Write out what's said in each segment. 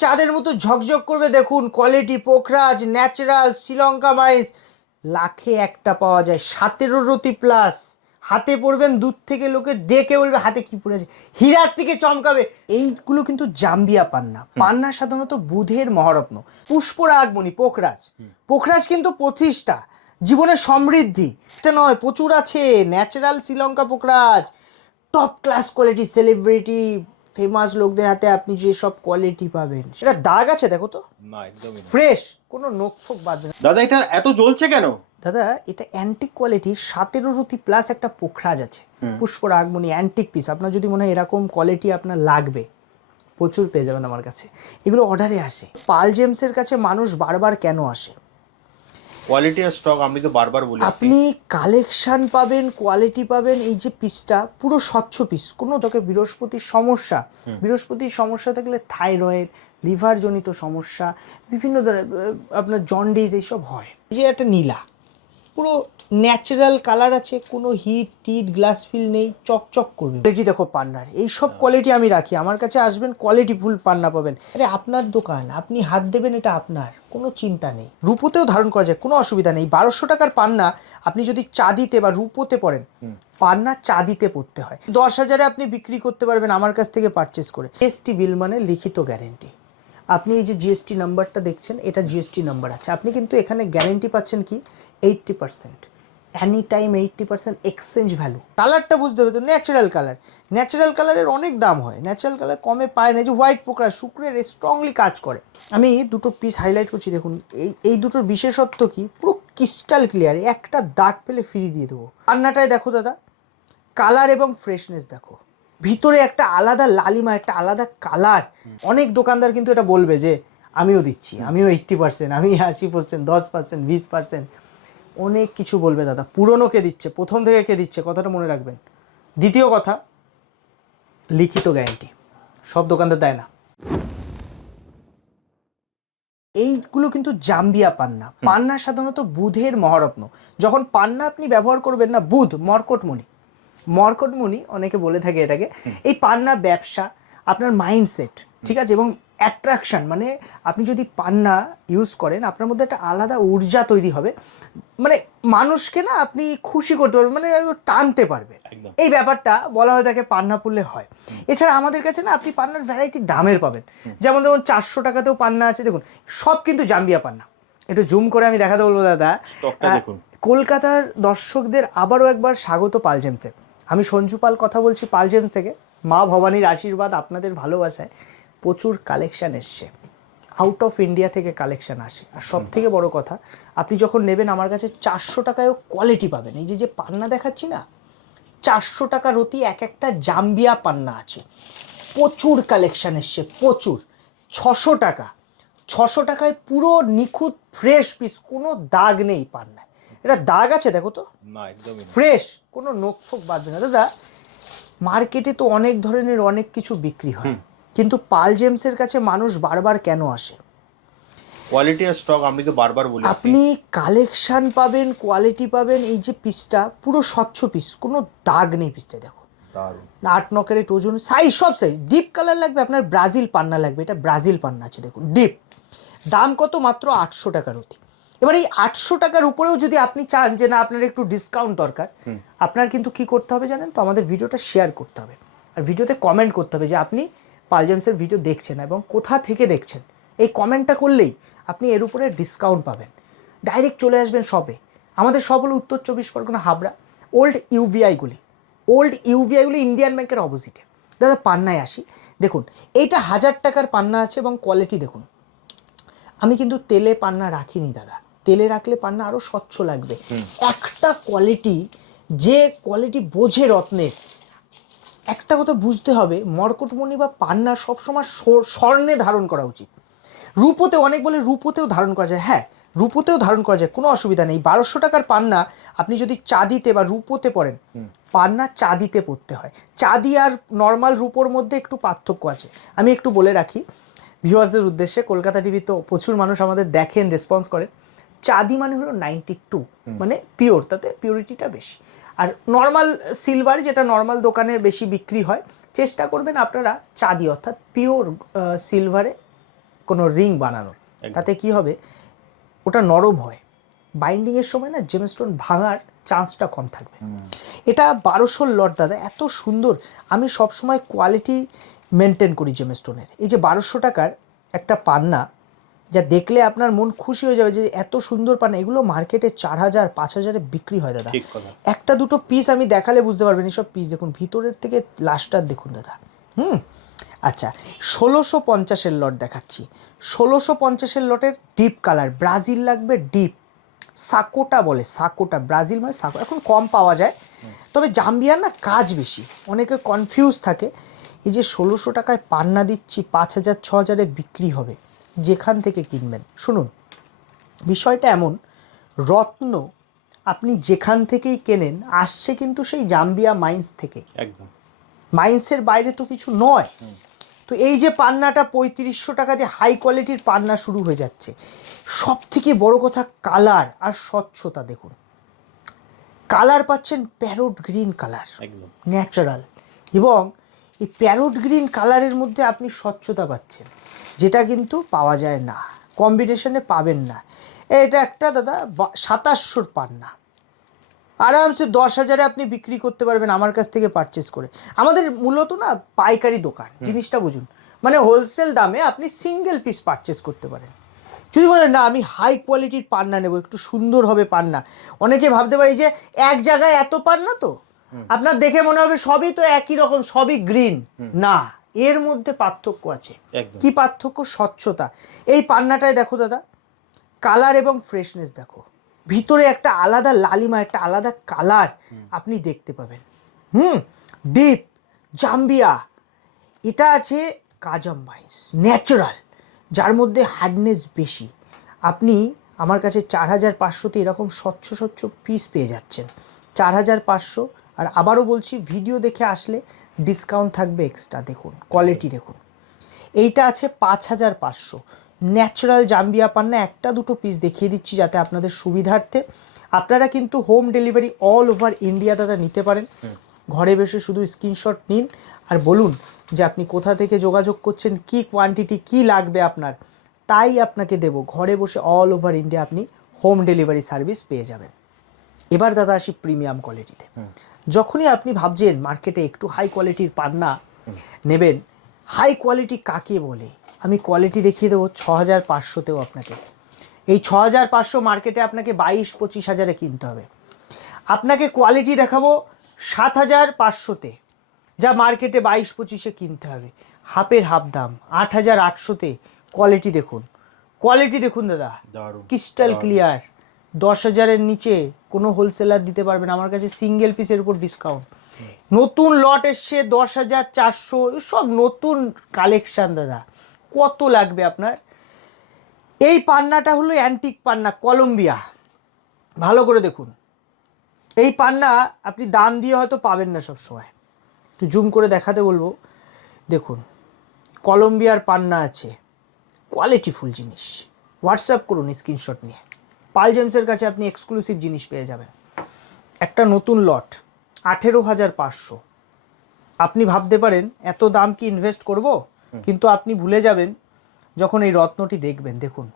চাঁদের মতো ঝকঝক করবে দেখুন। কোয়ালিটি পোখরাজ, ন্যাচারাল, শ্রীলঙ্কা মাইন্স, লাখে একটা পাওয়া যায়। 17 প্লাস, হাতে পড়বেন দূর থেকে লোকে ডেকে বলবে হাতে কি পড়েছে, হীরার থেকে চমকাবে। এইগুলো কিন্তু জাম্বিয়া পান্না। পান্না সাধারণত বুধের মহারত্ন। পুষ্পরাগমণি পোখরাজ, পোখরাজ কিন্তু প্রতিষ্ঠা, জীবনের সমৃদ্ধি। এটা নয়, প্রচুর আছে। ন্যাচারাল শ্রীলঙ্কা পোখরাজ, top class quality, celebrity famous লোকদের হাতে আপনি যে সব কোয়ালিটি পাবেন, সেটা দাগ আছে দেখো তো, না একদমই না। ফ্রেশ, কোনো নোক ফোক বাঁধবে না। দাদা এটা এত জ্বলছে কেন? দাদা এটা অ্যান্টিক কোয়ালিটি, 17 প্লাস একটা পোখরাজ আছে। পুষ্পরাগমণি অ্যান্টিক পিস। আপনার যদি মনে হয় এরকম কোয়ালিটি আপনার লাগবে, প্রচুর পেয়ে যাবেন আমার কাছে। এগুলো অর্ডারে আসে। পাল জেমসের কাছে মানুষ বারবার কেন আসে? কোয়ালিটি আর স্টক আমি তো বারবার বলি, আপনি কালেকশন পাবেন, কোয়ালিটি পাবেন। এই যে পিসটা পুরো স্বচ্ছ পিস, কোনো তোকে বৃহস্পতির সমস্যা থাকলে থাইরয়েড, লিভার জনিত সমস্যা, বিভিন্ন ধরনের আপনার জন্ডিস এইসব হয়। এই যে একটা নীলা, পুরো ন্যাচারাল কালার আছে, কোনো হিট টিট গ্লাস ফিল নেই, চকচক করবে। কোয়ালিটি দেখো পান্নার, এইসব কোয়ালিটি আমি রাখি। আমার কাছে আসবেন, কোয়ালিটি ফুল পান্না পাবেন। আরে আপনার দোকান, আপনি হাত দেবেন, এটা আপনার, কোনো চিন্তা নেই। রূপোতেও ধারণ করা যায়, কোনো অসুবিধা নেই। 1200 টাকার পান্না আপনি যদি চাঁদিতে বা রূপোতে পড়েন, পান্না চাঁদিতে পড়তে হয়। 10,000-এ আপনি বিক্রি করতে পারবেন আমার কাছ থেকে পারচেস করে। জিএসটি বিল মানে লিখিত গ্যারেন্টি। আপনি এই যে জিএসটি নাম্বারটা দেখছেন, এটা জিএসটি নাম্বার আছে। আপনি কিন্তু এখানে গ্যারেন্টি পাচ্ছেন কি 80%, এনি টাইম 80% এক্সচেঞ্জ ভ্যালু। কালারটা বুঝতে হবে তো, ন্যাচারাল কালার। ন্যাচারাল কালারের অনেক দাম হয়, ন্যাচারাল কালার কমে পায় না। যে হোয়াইট পোকরা শুক্রের স্ট্রংলি কাজ করে। আমি দুটো পিস হাইলাইট করছি দেখুন। এই দুটোর বিশেষত্ব কি, পুরো ক্রিস্টাল ক্লিয়ার, একটা দাগ পেলে ফ্রি দিয়ে দেবো। পান্নাটায় দেখো দাদা, কালার এবং ফ্রেশনেস দেখো, ভিতরে একটা আলাদা লালিমা, একটা আলাদা কালার। অনেক দোকানদার কিন্তু এটা বলবে যে আমিও দিচ্ছি, আমিও 80%, আমি 80%, 10%, 20%, অনেক কিছু বলবে দাদা। পুরনো কে দিচ্ছে, প্রথম থেকে কে দিচ্ছে, কথাটা মনে রাখবেন। দ্বিতীয় কথা, লিখিত গ্যারেন্টি সব দোকানদার দেয় না। এইগুলো কিন্তু জাম্বিয়া পান্না। পান্না সাধারণত বুধের মহারত্ন। যখন পান্না আপনি ব্যবহার করবেন না, বুধ মর্কটমণি অনেকে বলে থাকে এটাকে। এই পান্না ব্যবসা, আপনার মাইন্ডসেট, ঠিক আছে, এবং অ্যাট্রাকশান, মানে আপনি যদি পান্না ইউজ করেন আপনার মধ্যে একটা আলাদা ঊর্জা তৈরি হবে। মানে মানুষকে না আপনি খুশি করতে পারবেন, মানে টানতে পারবেন। এই ব্যাপারটা বলা হয়ে থাকে পান্না পড়লে হয়। এছাড়া আমাদের কাছে না আপনি পান্নার ভ্যারাইটি দামের পাবেন। যেমন ধরুন 400 টাকাতেও পান্না আছে দেখুন, সব কিন্তু জাম্বিয়া পান্না। একটু জুম করে আমি দেখাতে বলবো দাদা। কলকাতার দর্শকদের আবারও একবার স্বাগত পাল জেমসে। আমি সঞ্জু পাল কথা বলছি পাল জেমস থেকে। মা ভবানীর আশীর্বাদ, আপনাদের ভালোবাসায় প্রচুর কালেকশান এসছে। আউট অফ ইন্ডিয়া থেকে কালেকশান আসে। আর সব থেকে বড়ো কথা, আপনি যখন নেবেন আমার কাছে 400 টাকায়ও কোয়ালিটি পাবেন। এই যে পান্না দেখাচ্ছি না, 400 টাকা রতি এক একটা জাম্বিয়া পান্না আছে। প্রচুর কালেকশান এসছে, প্রচুর। 600 টাকায় পুরো নিখুঁত ফ্রেশ পিস, কোনো দাগ নেই পান্নায়। এটা দাগ আছে দেখো তো, না একদমই ফ্রেশ, কোনো নোক ফোক বাঁধবে না। দাদা মার্কেটে তো অনেক ধরনের অনেক কিছু বিক্রি হয়, কিন্তু পাল জেমসের কাছে মানুষ বারবার কেন আসে? কোয়ালিটি আর স্টক আমি তো বারবার বলি, আপনি কালেকশন পাবেন, কোয়ালিটি পাবেন। এই যে পিসটা পুরো স্বচ্ছ পিস, কোনো দাগ নেই পিসটা দেখো। 8 নকের ওজন, সাইজ সব সাইজ। ডিপ কালার লাগবে আপনার, ব্রাজিল পান্না লাগবে, এটা ব্রাজিল পান্না আছে দেখুন, ডিপ। দাম কত? মাত্র 800 টাকার অতি। এবার এই 800 টাকার উপরেও যদি আপনি চান যে না আপনার একটু ডিসকাউন্ট দরকার, আপনার কিন্তু কি করতে হবে জানেন তো? আমাদের ভিডিওটা শেয়ার করতে হবে, আর ভিডিওতে কমেন্ট করতে হবে যে আপনি পাল জেমসের ভিডিও দেখছেন এবং কোথা থেকে দেখছেন। এই কমেন্টটা করলেই আপনি এর উপরে ডিসকাউন্ট পাবেন। ডাইরেক্ট চলে আসবেন শপে। আমাদের শপ হলো উত্তর 24 পরগনা, হাবড়া, ওল্ড ইউভিআইগুলি ইন্ডিয়ান ব্যাংকের অপোজিটে। দাদা পান্নায় আসি, দেখুন এইটা 1000 টাকার পান্না আছে এবং কোয়ালিটি দেখুন। আমি কিন্তু তেলে পান্না রাখিনি দাদা, তেলে রাখলে পান্না আরও স্বচ্ছ লাগবে। একটা কোয়ালিটি, যে কোয়ালিটি বোঝে রত্নের। একটা কথা বুঝতে হবে, মর্কটমণি বা পান্না সবসময় স্বর্ণে ধারণ করা উচিত। রূপোতে, অনেক বলে রূপোতেও ধারণ করা যায়, হ্যাঁ রূপোতেও ধারণ করা যায়, কোনো অসুবিধা নেই। 1200 টাকার পান্না আপনি যদি চাঁদিতে বা রূপোতে পড়েন, পান্না চাঁদিতে পড়তে হয়। চাঁদি আর নর্মাল রূপোর মধ্যে একটু পার্থক্য আছে। আমি একটু বলে রাখি ভিউয়ার্সদের উদ্দেশ্যে, কলকাতা টিভি তো প্রচুর মানুষ আমাদের দেখেন, রেসপন্স করেন। চাঁদি মানে হলো 92, মানে পিওর, তাতে পিওরিটিটা বেশি। আর নর্মাল সিলভার, যেটা নর্মাল দোকানে বেশি বিক্রি হয়, চেষ্টা করবেন আপনারা চাঁদি অর্থাৎ পিওর সিলভারে কোনো রিং বানানোর, তাতে কি হবে ওটা নরম হয়, বাইন্ডিংয়ের সময় না জেমস্টোন ভাঙার চান্সটা কম থাকবে। এটা 1200 লট দাদা, এত সুন্দর। আমি সবসময় কোয়ালিটি মেনটেন করি জেমস্টোনের। এই যে 1200 টাকার একটা পান্না, যা দেখলে আপনার মন খুশি হয়ে যাবে যে এত সুন্দর পান্না, এগুলো মার্কেটে 4000 5000-এ বিক্রি হয় দাদা। একটা দুটো পিস আমি দেখালে বুঝতে পারবেন। এইসব পিস দেখুন, ভিতরের থেকে লাস্টার দেখুন দাদা। আচ্ছা, 1650-এর লট দেখাচ্ছি। 1650-এর লটের ডিপ কালার, ব্রাজিল লাগবে ডিপ, সাকোটা বলে, সাকোটা ব্রাজিল মানে সাকো, এখন কম পাওয়া যায়, তবে জাম্বিয়ার না কাজ বেশি, অনেকে কনফিউজ থাকে। এই যে 1600 টাকায় পান্না দিচ্ছি, 5000 6000-এ বিক্রি হবে, যেখান থেকে কিনবেন। শুনুন, বিষয়টা এমন, রত্ন আপনি যেখান থেকেই কেনেন আসছে কিন্তু সেই জাম্বিয়া মাইন্স থেকে, একদম মাইন্সের বাইরে তো কিছু নয়। তো এই যে পান্নাটা 3500 টাকা দিয়ে হাই কোয়ালিটির পান্না শুরু হয়ে যাচ্ছে। সব থেকে বড় কথা কালার আর স্বচ্ছতা দেখুন, কালার পাচ্ছেন প্যারোট গ্রিন কালার, একদম ন্যাচারাল, এবং এই প্যারোট গ্রিন কালারের মধ্যে আপনি স্বচ্ছতা পাচ্ছেন, যেটা কিন্তু পাওয়া যায় না, কম্বিনেশনে পাবেন না। এটা একটা দাদা 2700-র পান্না, আরামসে 10,000-এ আপনি বিক্রি করতে পারবেন আমার কাছ থেকে পারচেস করে। আমাদের মূলত না পাইকারি দোকান, জিনিসটা বুঝুন, মানে হোলসেল দামে আপনি সিঙ্গেল পিস পারচেস করতে পারেন। যদি বলেন না আমি হাই কোয়ালিটির পান্না নেব, একটু সুন্দর হবে পান্না, অনেকে ভাবতে পারে যে এক জায়গায় এত পান্না, তো আপনার দেখে মনে হবে সবই তো একই রকম, সবই গ্রিন, না, এর মধ্যে পার্থক্য আছে। কি পার্থক্য? স্বচ্ছতা। এই পান্নাটায় দেখো দাদা, কালার এবং ফ্রেশনেস দেখো, ভিতরে একটা আলাদা লালিমা, একটা আলাদা কালার আপনি দেখতে পাবেন। ডিপ জাম্বিয়া, এটা আছে কাজাম মাইন্স ন্যাচারাল, যার মধ্যে হার্ডনেস বেশি। আপনি আমার কাছে 4500-তে এরকম স্বচ্ছ স্বচ্ছ পিস পেয়ে যাচ্ছেন, 4500। আর আবারও বলছি, ভিডিও দেখে আসলে ডিসকাউন্ট থাকবে এক্সট্রা। দেখুন কোয়ালিটি দেখুন, এইটা আছে 5500, ন্যাচারাল জাম্বিয়া পান্না। একটা দুটো পিস দেখিয়ে দিচ্ছি যাতে আপনাদের সুবিধার্থে। আপনারা কিন্তু home delivery all over India দাদা নিতে পারেন। ঘরে বসে শুধু স্ক্রিনশট নিন আর বলুন যে আপনি কোথা থেকে যোগাযোগ করছেন, কি কোয়ান্টিটি কি লাগবে আপনার, তাই আপনাকে দেব। ঘরে বসে অল ওভার ইন্ডিয়া আপনি হোম ডেলিভারি সার্ভিস পেয়ে যাবেন। এবার দাদা আসি প্রিমিয়াম কোয়ালিটিতে। যখনই আপনি ভাবছেন মার্কেটে একটু হাই কোয়ালিটির পান্না নেবেন, হাই কোয়ালিটি কাকে বলে আমি কোয়ালিটি দেখিয়ে দেবো 6500-তেও আপনাকে। এই 6500 মার্কেটে আপনাকে 22-25 হাজারে কিনতে হবে। আপনাকে কোয়ালিটি দেখাবো 7500-তে, যা মার্কেটে 22-25-এ কিনতে হবে, হাফের হাফ দাম। 8800-তে কোয়ালিটি দেখুন, কোয়ালিটি দেখুন দাদা, ক্রিস্টাল ক্লিয়ার। 10,000-এর নিচে কোনো হোলসেলার দিতে পারবেন, আমার কাছে সিঙ্গেল পিসের উপর ডিসকাউন্ট। নতুন লট এসছে 10,400, সব নতুন কালেকশান দাদা। কত লাগবে আপনার? এই পান্নাটা হলো অ্যান্টিক পান্না, কলম্বিয়া, ভালো করে দেখুন। এই পান্না আপনি দাম দিয়ে হয়তো পাবেন না সব সময়, একটু জুম করে দেখাতে বলবো। দেখুন কলম্বিয়ার পান্না আছে, কোয়ালিটিফুল জিনিস। হোয়াটসঅ্যাপ করুন স্ক্রিনশট নিয়ে, পাল জেমসের কাছে আপনি এক্সক্লুসিভ জিনিস পেয়ে যাবেন। একটা নতুন লট 18,500। আপনি ভাবতে পারেন এত দাম কি ইনভেস্ট করব, কিন্তু আপনি ভুলে যাবেন যখন এই রত্নটি দেখবেন। দেখুন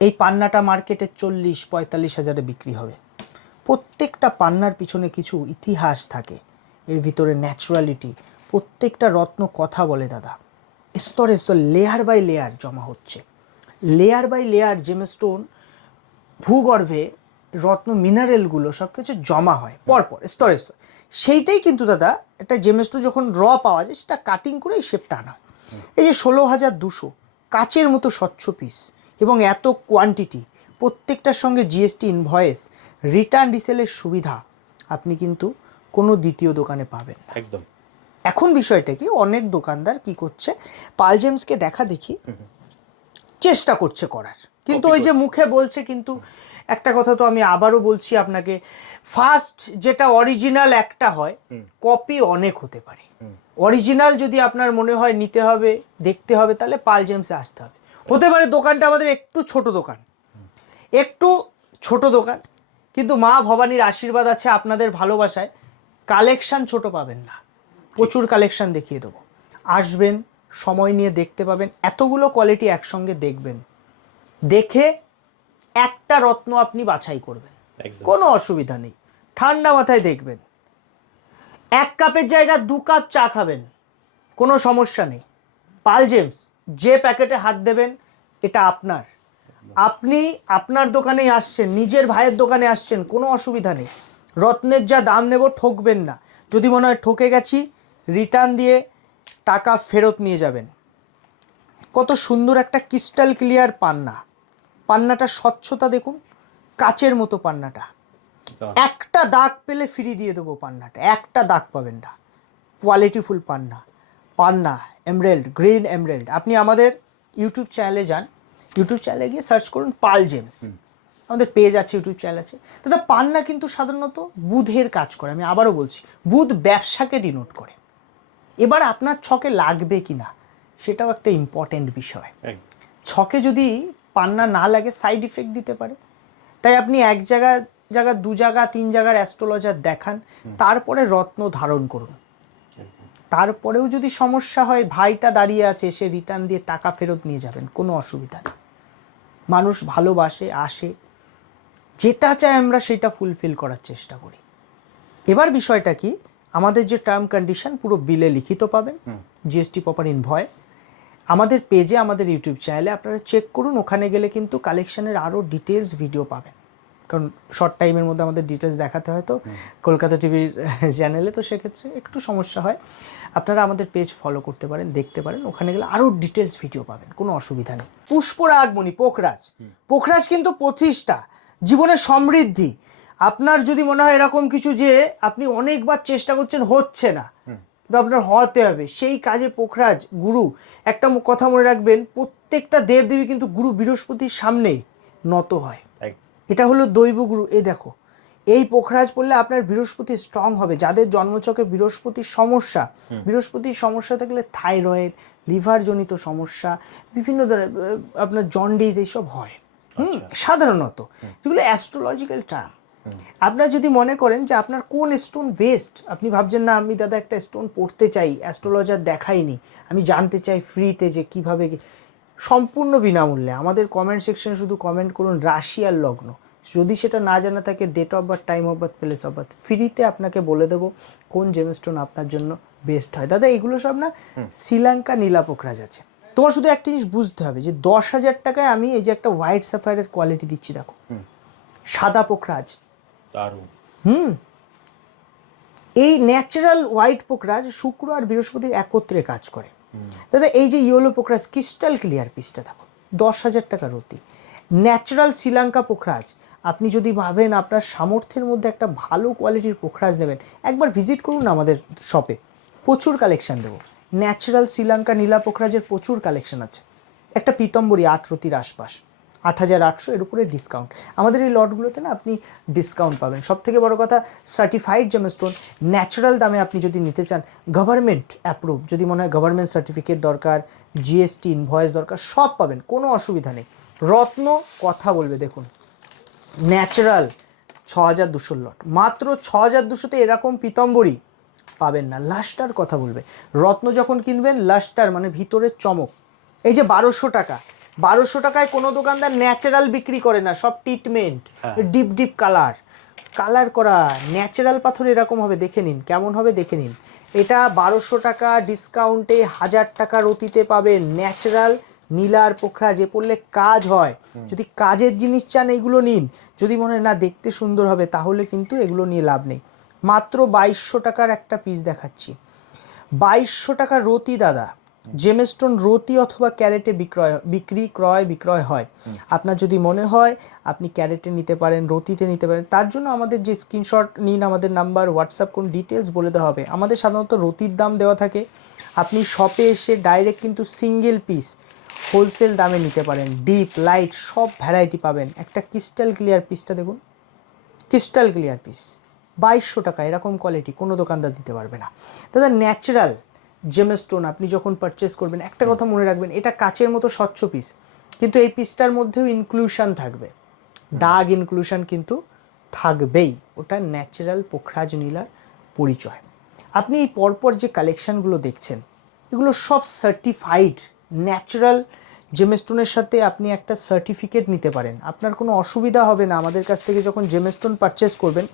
এই পান্নাটা মার্কেটে 40-45 হাজারে বিক্রি হবে। প্রত্যেকটা পান্নার পিছনে কিছু ইতিহাস থাকে, এর ভিতরে ন্যাচুরালিটি, প্রত্যেকটা রত্ন কথা বলে দাদা। স্তরে স্তর, লেয়ার বাই লেয়ার জমা হচ্ছে, লেয়ার বাই লেয়ার জেমস্টোন, ভূগর্ভে রত্ন মিনারেলগুলো সব কিছু জমা হয় পরপর স্তরে স্তর। সেইটাই কিন্তু দাদা একটা জেমস্টোন যখন র পাওয়া যায় সেটা কাটিং করে এই শেপটা আনা। এই যে 16,200 কাচের মতো স্বচ্ছ পিস এবং এত কোয়ান্টিটি, প্রত্যেকটার সঙ্গে জিএসটি ইনভয়েস, রিটার্ন রিসেলের সুবিধা আপনি কিন্তু কোনো দ্বিতীয় দোকানে পাবেন না একদম। এখন বিষয়টা কি, অনেক দোকানদার কি করছে, পাল জেমসকে দেখা দেখি চেষ্টা করছে করার, কিন্তু ওই যে মুখে বলছে, কিন্তু একটা কথা তো আমি আবারও বলছি আপনাকে, ফার্স্ট যেটা অরিজিনাল একটা হয়, কপি অনেক হতে পারে। অরিজিনাল যদি আপনার মনে হয় নিতে হবে, দেখতে হবে, তাহলে পাল জেমসে আসতে হবে। হতে পারে দোকানটা আমাদের একটু ছোট দোকান, একটু ছোট দোকান, কিন্তু মা ভবানীর আশীর্বাদ আছে, আপনাদের ভালোবাসায় কালেকশান ছোট পাবেন না, প্রচুর কালেকশান দেখিয়ে দেবো। আসবেন, সময় নিয়ে দেখতে পাবেন, এতগুলো কোয়ালিটি একসঙ্গে দেখবেন, দেখে একটা রত্ন আপনি বাছাই করবেন, একদম। কোনো অসুবিধা নেই, ঠান্ডা মাথায় দেখবেন। 1 কাপের জায়গায় 2 কাপ চা খাবেন, কোনো সমস্যা নেই। পাল জেমস, যে প্যাকেটে হাত দেবেন এটা আপনার, আপনি আপনার দোকানেই আসছেন, নিজের ভাইয়ের দোকানে আসছেন, কোনো অসুবিধা নেই। রত্নের যা দাম নেব ঠকবেন না, যদি মনে হয় ঠকে গেছি রিটার্ন দিয়ে টাকা ফেরত নিয়ে যাবেন। কত সুন্দর একটা ক্রিস্টাল ক্লিয়ার পান্না, পান্নাটা স্বচ্ছতা দেখুন, কাচের মতো পান্নাটা, একটা দাগ পেলে ফ্রি দিয়ে দেবো পান্নাটা, একটা দাগ পাবেন না। কোয়ালিটিফুল পান্না, পান্না এমরেল্ড, গ্রিন এমরেল্ড। আপনি আমাদের ইউটিউব চ্যানেলে যান, ইউটিউব চ্যানেলে গিয়ে সার্চ করুন পাল জেমস, আমাদের পেজ আছে, ইউটিউব চ্যানেল আছে। দাদা পান্না কিন্তু সাধারণত বুধের কাজ করে, আমি আবারও বলছি, বুধ ব্যবসাকে ডিনোট করে। এবার আপনার ছকে লাগবে কি না সেটাও একটা ইম্পর্টেন্ট বিষয়। ছকে যদি পান্না না লাগে সাইড ইফেক্ট দিতে পারে, তাই আপনি এক জায়গা 2 জায়গা 3 জায়গার অ্যাস্ট্রোলজার দেখান, তারপরে রত্ন ধারণ করুন। তারপরেও যদি সমস্যা হয়, ভাইটা দাঁড়িয়ে আছে, সে রিটার্ন দিয়ে টাকা ফেরত নিয়ে যাবেন, কোনো অসুবিধা নেই। মানুষ ভালোবাসে, আসে, যেটা চাই আমরা সেটা ফুলফিল করার চেষ্টা করি। এবার বিষয়টা কি, আমাদের যে টার্ম কন্ডিশন পুরো বিলে লিখিত পাবেন, জিএসটি প্রপার ইনভয়েস আমাদের পেজে, আমাদের ইউটিউব চ্যানেলে আপনারা চেক করুন। ওখানে গেলে কিন্তু কালেকশনের আরও ডিটেলস ভিডিও পাবেন, কারণ শর্ট টাইমের মধ্যে আমাদের ডিটেলস দেখাতে হয় তো কলকাতা টিভির চ্যানেলে, তো সেক্ষেত্রে একটু সমস্যা হয়। আপনারা আমাদের পেজ ফলো করতে পারেন, দেখতে পারেন, ওখানে গেলে আরও ডিটেলস ভিডিও পাবেন, কোনো অসুবিধা নেই। পুষ্পরাগমণি পোখরাজ, পোখরাজ কিন্তু প্রতিষ্ঠা, জীবনের সমৃদ্ধি। আপনার যদি মনে হয় এরকম কিছু যে আপনি অনেকবার চেষ্টা করছেন হচ্ছে না, কিন্তু আপনার হওয়াতে হবে, সেই কাজে পোখরাজ গুরু। একটা কথা মনে রাখবেন, প্রত্যেকটা দেবদেবী কিন্তু গুরু বৃহস্পতির সামনে নত হয়, এটা হলো দৈবগুরু। এই দেখো, এই পোখরাজ পড়লে আপনার বৃহস্পতি স্ট্রং হবে। যাদের জন্মছকে বৃহস্পতির সমস্যা, বৃহস্পতির সমস্যা থাকলে থাইরয়েড, লিভারজনিত সমস্যা, বিভিন্ন ধরনের আপনার জন্ডিস এইসব হয় সাধারণত, যেগুলো অ্যাস্ট্রোলজিক্যাল টার্ম। আপনার যদি মনে করেন যে আপনার কোন স্টোন বেস্ট, আপনি ভাবছেন না আমি দাদা একটা স্টোন পড়তে চাই, অ্যাস্ট্রোলজার দেখাইনি, আমি জানতে চাই ফ্রিতে যে কীভাবে, সম্পূর্ণ বিনামূল্যে আমাদের কমেন্ট সেকশনে শুধু কমেন্ট করুন রাশি আর লগ্ন, যদি সেটা না জানা থাকে date of birth, time of birth, place of birth, ফ্রিতে আপনাকে বলে দেবো কোন জেমস্টোন আপনার জন্য বেস্ট হয়। দাদা এগুলো সব না শ্রীলঙ্কা নীলা পোখরাজ আছে। তোমার শুধু একটা জিনিস বুঝতে হবে যে 10,000 টাকায় আমি এই যে একটা হোয়াইট সাফায়ারের কোয়ালিটি দিচ্ছি, দেখো সাদা পোখরাজ, এই ন্যাচারাল হোয়াইট পোখরাজ শুক্র আর বৃহস্পতির একত্রে কাজ করে। দাদা এই যে ইয়েলো পোখরাজ ক্রিস্টাল ক্লিয়ার পিসটা দেখো, 10,000 টাকার অতি। ন্যাচারাল শ্রীলঙ্কা পোখরাজ, আপনি যদি ভাবেন আপনার সামর্থ্যের মধ্যে একটা ভালো কোয়ালিটির পোখরাজ নেবেন, একবার ভিজিট করুন না আমাদের শপে, প্রচুর কালেকশান দেবো। ন্যাচারাল শ্রীলঙ্কা নীলা পোখরাজের প্রচুর কালেকশান আছে। একটা পীতম্বরী 8 রতির আশপাশ, 8,800, এর উপরে ডিসকাউন্ট। আমাদের এই লটগুলোতে না আপনি ডিসকাউন্ট পাবেন। সব থেকে বড় কথা, সার্টিফাইড জেমস্টোন ন্যাচারাল দামে আপনি যদি নিতে চান, গভর্নমেন্ট অ্যাপ্রুভ, যদি মনে হয় গভর্নমেন্ট সার্টিফিকেট দরকার, জিএসটি ইনভয়েস দরকার, সব পাবেন, কোনো অসুবিধা নেই। রত্ন কথা বলবে, দেখুন ন্যাচারাল 6,200 লট, মাত্র 6,200-তে এরকম পীতম্বরী পাবেন না। লাস্টার কথা বলবে, রত্ন যখন কিনবেন লাস্টার মানে ভিতরের চমক। এই যে 1200 টাকা, 1200 টাকায় কোনো দোকানদার ন্যাচারাল বিক্রি করে না, সব ট্রিটমেন্ট, ডিপ ডিপ কালার করা। ন্যাচারাল পাথর এরকম হবে, দেখে নিন কেমন হবে, দেখে নিন। এটা 1200 টাকা ডিসকাউন্টে 1000 টাকার অতিতে পাবেন ন্যাচারাল নীলার পোখরাজ, যে পড়লে কাজ হয়। যদি কাজের জিনিস চান এইগুলো নিন, যদি মনে হয় না দেখতে সুন্দর হবে তাহলে কিন্তু এগুলো নিয়ে লাভ নেই। মাত্র 2200 টাকার একটা পিস দেখাচ্ছি, 2200 টাকার রতি দাদা। জেমস্টোন রতি অথবা ক্যারেটে বিক্রয় হয়। আপনার যদি মনে হয় আপনি ক্যারেটে নিতে পারেন, রতিতে নিতে পারেন, তার জন্য আমাদের যে স্ক্রিনশট নিন, আমাদের নাম্বার, হোয়াটসঅ্যাপ কোন ডিটেলস বলে দেওয়া হবে। আমাদের সাধারণত রতির দাম দেওয়া থাকে, আপনি শপে এসে ডাইরেক্ট কিন্তু সিঙ্গেল পিস হোলসেল দামে নিতে পারেন। ডিপ লাইট সব ভ্যারাইটি পাবেন। একটা ক্রিস্টাল ক্লিয়ার পিসটা দেখুন, ক্রিস্টাল ক্লিয়ার পিস 2200 টাকা, এরকম কোয়ালিটি কোনো দোকানদার দিতে পারবে না। দাদা ন্যাচারাল জেমস্টোন আপনি যখন পারচেস করবেন, একটা কথা মনে রাখবেন, এটা কাচের মতো স্বচ্ছ পিস, কিন্তু এই পিসটার মধ্যেও ইনক্লুশন থাকবে, দাগ ইনক্লুশন কিন্তু থাকবেই। ওটা ন্যাচারাল পোখরাজ নীলার পরিচয়। আপনি এই পরপর যে কালেকশানগুলো দেখছেন এগুলো সব সার্টিফাইড ন্যাচারাল জেমস্টোনের সাথে আপনি একটা সার্টিফিকেট নিতে পারেন, আপনার কোনো অসুবিধা হবে না। আমাদের কাছ থেকে যখন জেমস্টোন পারচেস করবেন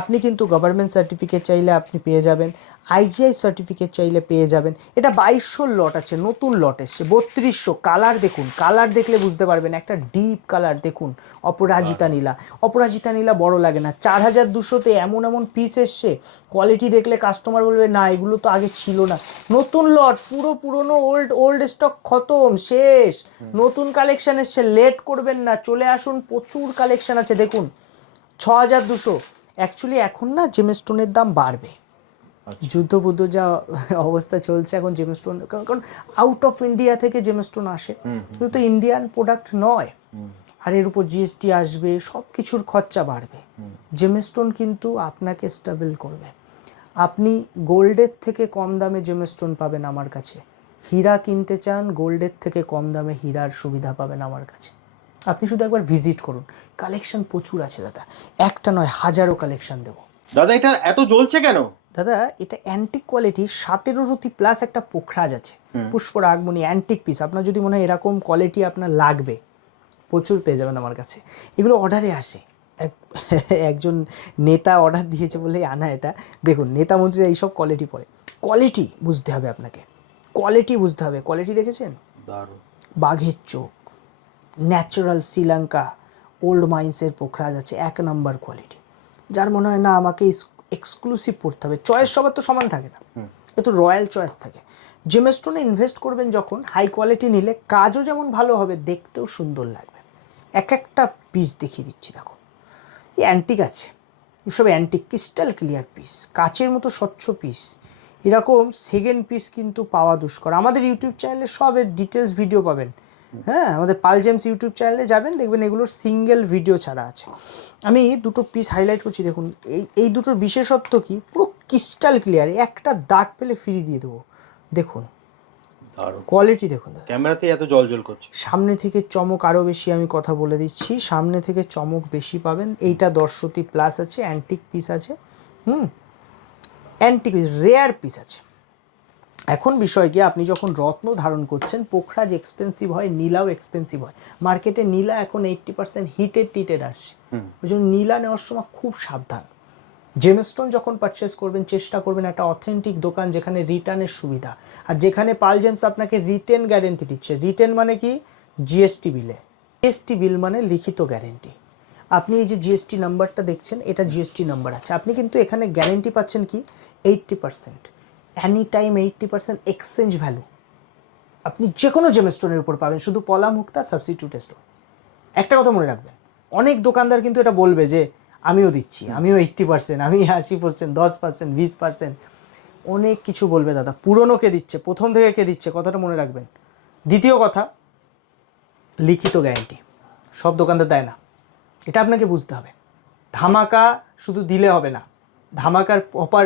আপনি কিন্তু গভর্নমেন্ট সার্টিফিকেট চাইলে আপনি পেয়ে যাবেন, আইজিআই সার্টিফিকেট চাইলে পেয়ে যাবেন। এটা 2200 লট আছে, নতুন লট এসছে 3200। কালার দেখুন, কালার দেখলে বুঝতে পারবেন, একটা ডিপ কালার দেখুন, অপরাজিতা নীলা। অপরাজিতা নীলা বড় লাগে না, 4200-তে এমন এমন পিস এসছে, কোয়ালিটি দেখলে কাস্টমার বলবে না এগুলো তো আগে ছিল না। নতুন লট, পুরো পুরনো ওল্ড স্টক খতম, শেষ। নতুন কালেকশন এসছে, লেট করবেন না, চলে আসুন, প্রচুর কালেকশন আছে। দেখুন 6200। অ্যাকচুয়ালি এখন না জেমস্টোনের দাম বাড়বে, যুদ্ধ বুদ্ধ যা অবস্থা চলছে এখন জেমস্টোন, কারণ আউট অফ ইন্ডিয়া থেকে জেমস্টোন আসে, কিন্তু তো ইন্ডিয়ান প্রোডাক্ট নয়, আর এর উপর জিএসটি আসবে, সব কিছুর খরচা বাড়বে। জেমস্টোন কিন্তু আপনাকে স্টেবল করবে। আপনি গোল্ডের থেকে কম দামে জেমস্টোন পাবেন আমার কাছে, হীরা কিনতে চান গোল্ডের থেকে কম দামে হীরার সুবিধা পাবেন আমার কাছে। আপনি শুধু একবার ভিজিট করুন, কালেকশন প্রচুর আছে দাদা, একটা নয় হাজারো কালেকশন দেবো। দাদা এটা এত জ্বলছে কেন? দাদা এটা অ্যান্টিক কোয়ালিটির 17 রতি প্লাস একটা পোখরাজ আছে, পুষ্পরাগমণি অ্যান্টিক পিস। আপনার যদি মনে হয় এরকম কোয়ালিটি আপনার লাগবে, প্রচুর পেয়ে যাবেন আমার কাছে। এগুলো অর্ডারে আসে, একজন নেতা অর্ডার দিয়েছে বলেই আনা এটা। দেখুন নেতা মন্ত্রীরা এইসব কোয়ালিটি পড়ে, কোয়ালিটি বুঝতে হবে আপনাকে, কোয়ালিটি বুঝতে হবে। কোয়ালিটি দেখেছেন, দারুণ। বাঘের চোখ, ন্যাচারাল শ্রীলঙ্কা ওল্ড মাইন্সের পোখরাজ আছে, 1 নম্বর কোয়ালিটি। যার মনে হয় না আমাকে এক্সক্লুসিভ পড়তে হবে, চয়েস সবার তো সমান থাকে না, কিন্তু রয়্যাল চয়েস থাকে। জেমস্টোনে ইনভেস্ট করবেন যখন, হাই কোয়ালিটি নিলে কাজও যেমন ভালো হবে, দেখতেও সুন্দর লাগবে। এক একটা পিস দেখিয়ে দিচ্ছি, দেখো এই অ্যান্টিক আছে, এসব অ্যান্টিক ক্রিস্টাল ক্লিয়ার পিস, কাচের মতো স্বচ্ছ পিস। এরকম সেকেন্ড পিস কিন্তু পাওয়া দুষ্কর। আমাদের ইউটিউব চ্যানেলে সবের ডিটেলস ভিডিও পাবেন, হ্যাঁ আমাদের পাল জেমস ইউটিউব চ্যানেলে যাবেন, দেখবেন এগুলোর সিঙ্গেল ভিডিও ছাড়া আছে। আমি দুটো পিস হাইলাইট করছি, দেখুন এই দুটোর বিশেষত্ব কি, পুরো ক্রিস্টাল ক্লিয়ার, একটা দাগ পেলে ফ্রি দিয়ে দেবো। দেখুন কোয়ালিটি দেখুন, ক্যামেরাতে এত জল করছে। সামনে থেকে চমক আরও বেশি, আমি কথা বলে দিচ্ছি, সামনে থেকে চমক বেশি পাবেন। এইটা 10 রতি প্লাস আছে, অ্যান্টিক পিস আছে, অ্যান্টিক পিস, রেয়ার পিস আছে। এখন বিষয় কি, আপনি যখন রত্ন ধারণ করছেন, পোখরাজ এক্সপেন্সিভ হয়, নীলাও এক্সপেন্সিভ হয়। মার্কেটে নীলা এখন 80% হিটেড আসছে, ওই জন্য নীলা নেওয়ার সময় খুব সাবধান। জেমস্টোন যখন পারচেস করবেন চেষ্টা করবেন একটা অথেন্টিক দোকান, যেখানে রিটার্নের সুবিধা, আর যেখানে পাল জেমস আপনাকে রিটেন গ্যারেন্টি দিচ্ছে। রিটেন মানে কি, জিএসটি বিলে, জিএসটি বিল মানে লিখিত গ্যারেন্টি। আপনি এই যে জিএসটি নাম্বারটা দেখছেন, এটা জিএসটি নাম্বার আছে, আপনি কিন্তু এখানে গ্যারেন্টি পাচ্ছেন কি 80%, এনি টাইম 80% এক্সচেঞ্জ ভ্যালু আপনি যে কোনো জেমস্টোনের উপর পাবেন, শুধু পলা মুক্তা সাবস্টিটিউট স্টোন। একটা কথা মনে রাখবেন, অনেক দোকানদার কিন্তু এটা বলবে যে আমিও দিচ্ছি, আমিও 80%, আমি 80%, 10%, 20%, অনেক কিছু বলবে দাদা। পুরনো কে দিচ্ছে, প্রথম থেকে কে দিচ্ছে, কথাটা মনে রাখবেন। দ্বিতীয় কথা, লিখিত গ্যারেন্টি সব দোকানদার দেয় না, এটা আপনাকে বুঝতে হবে। ধামাকা শুধু দিলে হবে না, ধামাকার প্রপার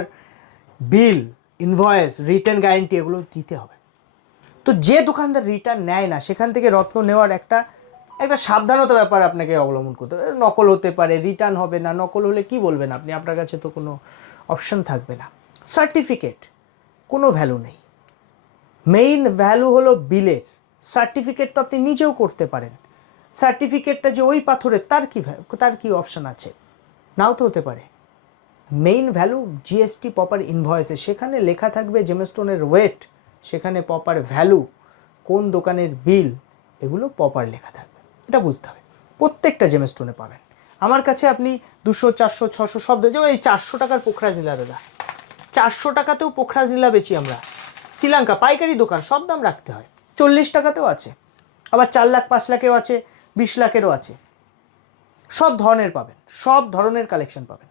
বিল, ইনভয়েস, রিটার্ন গ্যারেন্টি এগুলো দিতে হবে। তো যে দোকানদার রিটার্ন নেয় না, সেখান থেকে রত্ন নেওয়ার একটা সাবধানতা ব্যাপার আপনাকে অবলম্বন করতে হবে। নকল হতে পারে, রিটার্ন হবে না, নকল হলে কি বলবেন আপনি, আপনার কাছে তো কোনো অপশন থাকবে না। সার্টিফিকেট কোনো ভ্যালু নেই, মেইন ভ্যালু হলো বিলের। সার্টিফিকেট তো আপনি নিজেও করতে পারেন, সার্টিফিকেটটা যে ওই পাথরের তার কি অপশান আছে, নাও তো হতে পারে। মেইন ভ্যালু জিএসটি প্রপার ইনভয়েসে, সেখানে লেখা থাকবে জেমস্টোনের ওয়েট, সেখানে প্রপার ভ্যালু, কোন দোকানের বিল, এগুলো প্রপার লেখা থাকবে, এটা বুঝতে হবে। প্রত্যেকটা জেমস্টোনে পাবেন আমার কাছে। আপনি 200, 400, 600 সব যেমন এই 400 টাকার পোখরাজ নীলা দাদা, 400 টাকাতেও পোখরাজ নীলা বেচি আমরা। শ্রীলঙ্কা পাইকারি দোকান, সব দাম রাখতে হয়। 40 টাকাতেও আছে, আবার 4 লাখ 5 লাখেরও আছে, 20 লাখেরও আছে, সব ধরনের পাবেন, সব ধরনের কালেকশন পাবেন।